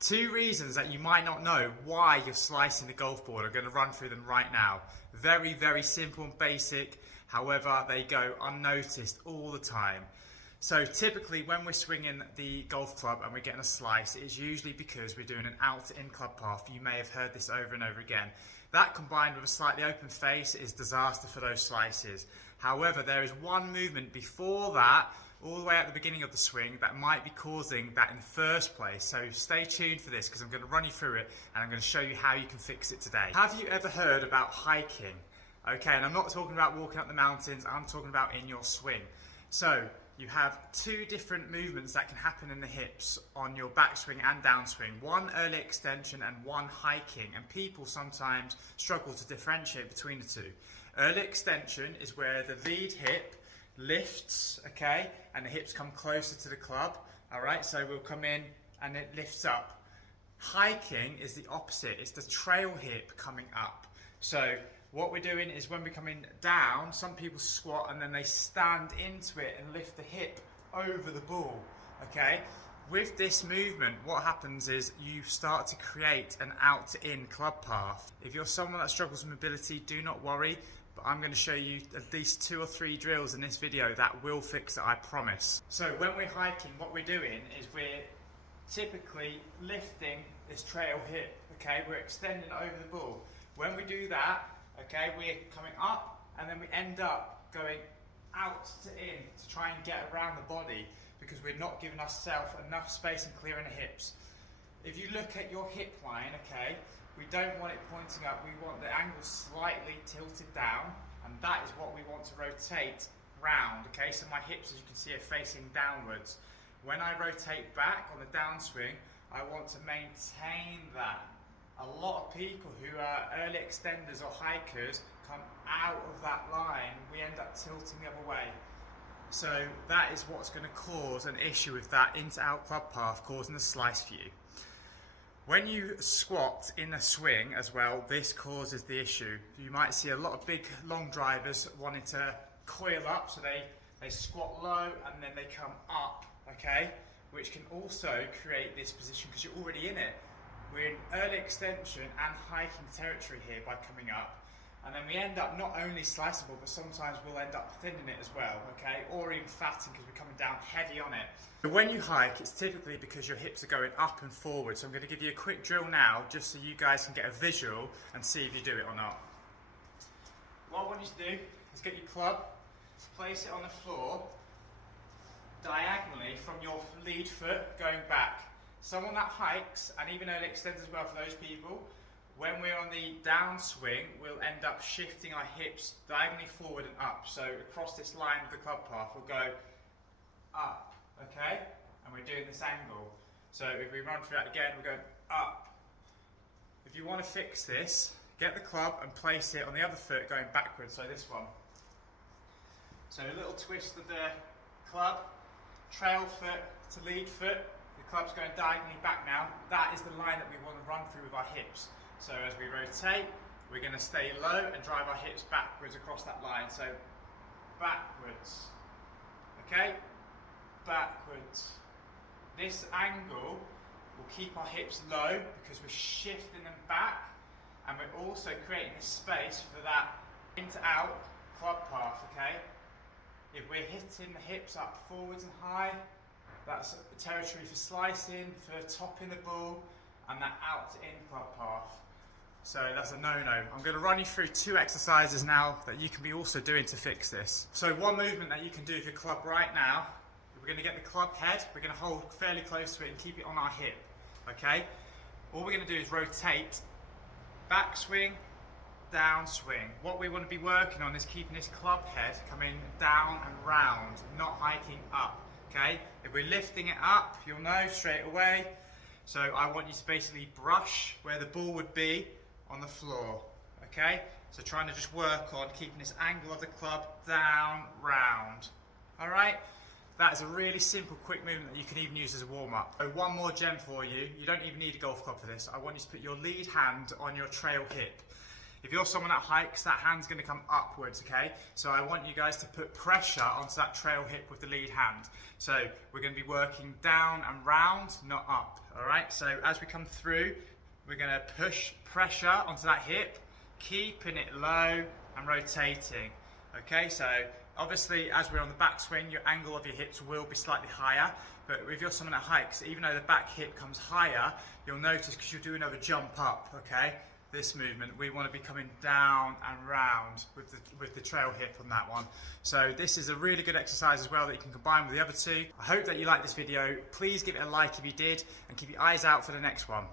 Two reasons that you might not know why you're slicing the golf ball. I'm going to run through them right now. Very, very simple and basic. However, they go unnoticed all the time. So typically when we're swinging the golf club and we're getting a slice, it's usually because we're doing an out-in club path. You may have heard this over and over again. That combined with a slightly open face is disaster for those slices. However, there is one movement before that, all the way at the beginning of the swing, that might be causing that in the first place. So stay tuned for this because I'm going to run you through it and I'm going to show you how you can fix it today. Have you ever heard about hiking? Okay, and I'm not talking about walking up the mountains, I'm talking about in your swing. So you have two different movements that can happen in the hips on your backswing and downswing. One early extension and one hiking, and people sometimes struggle to differentiate between the two. Early extension is where the lead hip lifts, okay, and the hips come closer to the club, all right, so we'll come in and it lifts up. Hiking is the opposite, it's the trail hip coming up. So what we're doing is when we're coming down, some people squat and then they stand into it and lift the hip over the ball, okay? With this movement, what happens is you start to create an out-in club path. If you're someone that struggles with mobility, do not worry, but I'm going to show you at least 2 or 3 drills in this video that will fix it, I promise. So when we're hiking, what we're doing is we're typically lifting this trail hip, okay? We're extending over the ball. When we do that, okay, we're coming up and then we end up going out to in to try and get around the body because we're not giving ourselves enough space and clearing the hips. If you look at your hip line, okay, we don't want it pointing up, we want the angle slightly tilted down, and that is what we want to rotate round, okay? So my hips, as you can see, are facing downwards. When I rotate back on the downswing, I want to maintain that. A lot of people who are early extenders or hikers come out of that line, we end up tilting the other way. So that is what's going to cause an issue with that into-out club path, causing a slice for you. When you squat in a swing as well, this causes the issue. You might see a lot of big long drivers wanting to coil up, so they squat low and then they come up, okay? Which can also create this position because you're already in it. We're in early extension and hiking territory here by coming up, and then we end up not only sliceable, but sometimes we'll end up thinning it as well, okay, or even fatting because we're coming down heavy on it. But when you hike, it's typically because your hips are going up and forward, so I'm going to give you a quick drill now just so you guys can get a visual and see if you do it or not. What I want you to do is get your club, place it on the floor diagonally from your lead foot going back. Someone that hikes, and even early extenders as well for those people, when we're on the downswing, we'll end up shifting our hips diagonally forward and up. So across this line of the club path, we'll go up, okay? And we're doing this angle. So if we run through that again, we're going up. If you want to fix this, get the club and place it on the other foot going backwards, so this one. So a little twist of the club, trail foot to lead foot. The club's going diagonally back now. That is the line that we want to run through with our hips. So as we rotate, we're going to stay low and drive our hips backwards across that line. So backwards, okay? Backwards. This angle will keep our hips low because we're shifting them back, and we're also creating this space for that into-out club path, okay? If we're hitting the hips up forwards and high, that's territory for slicing, for topping the ball, and that out-in club path. So that's a no-no. I'm going to run you through 2 exercises now that you can be also doing to fix this. So one movement that you can do with your club right now, we're going to get the club head, we're going to hold fairly close to it and keep it on our hip, okay? All we're going to do is rotate, backswing, downswing. What we want to be working on is keeping this club head coming down and round, not hiking up. Okay, if we're lifting it up, you'll know straight away. So I want you to basically brush where the ball would be on the floor. Okay, so trying to just work on keeping this angle of the club down, round. All right, that is a really simple, quick movement that you can even use as a warm-up. So one more gem for you. You don't even need a golf club for this. I want you to put your lead hand on your trail hip. If you're someone that hikes, that hand's going to come upwards, okay? So I want you guys to put pressure onto that trail hip with the lead hand. So we're going to be working down and round, not up, all right? So as we come through, we're going to push pressure onto that hip, keeping it low and rotating, okay? So obviously, as we're on the backswing, your angle of your hips will be slightly higher, but if you're someone that hikes, even though the back hip comes higher, you'll notice, because you'll do another jump up, okay? This movement, we want to be coming down and round with the trail hip on that one. So this is a really good exercise as well that you can combine with the other two. I hope that you liked this video. Please give it a like if you did, and keep your eyes out for the next one.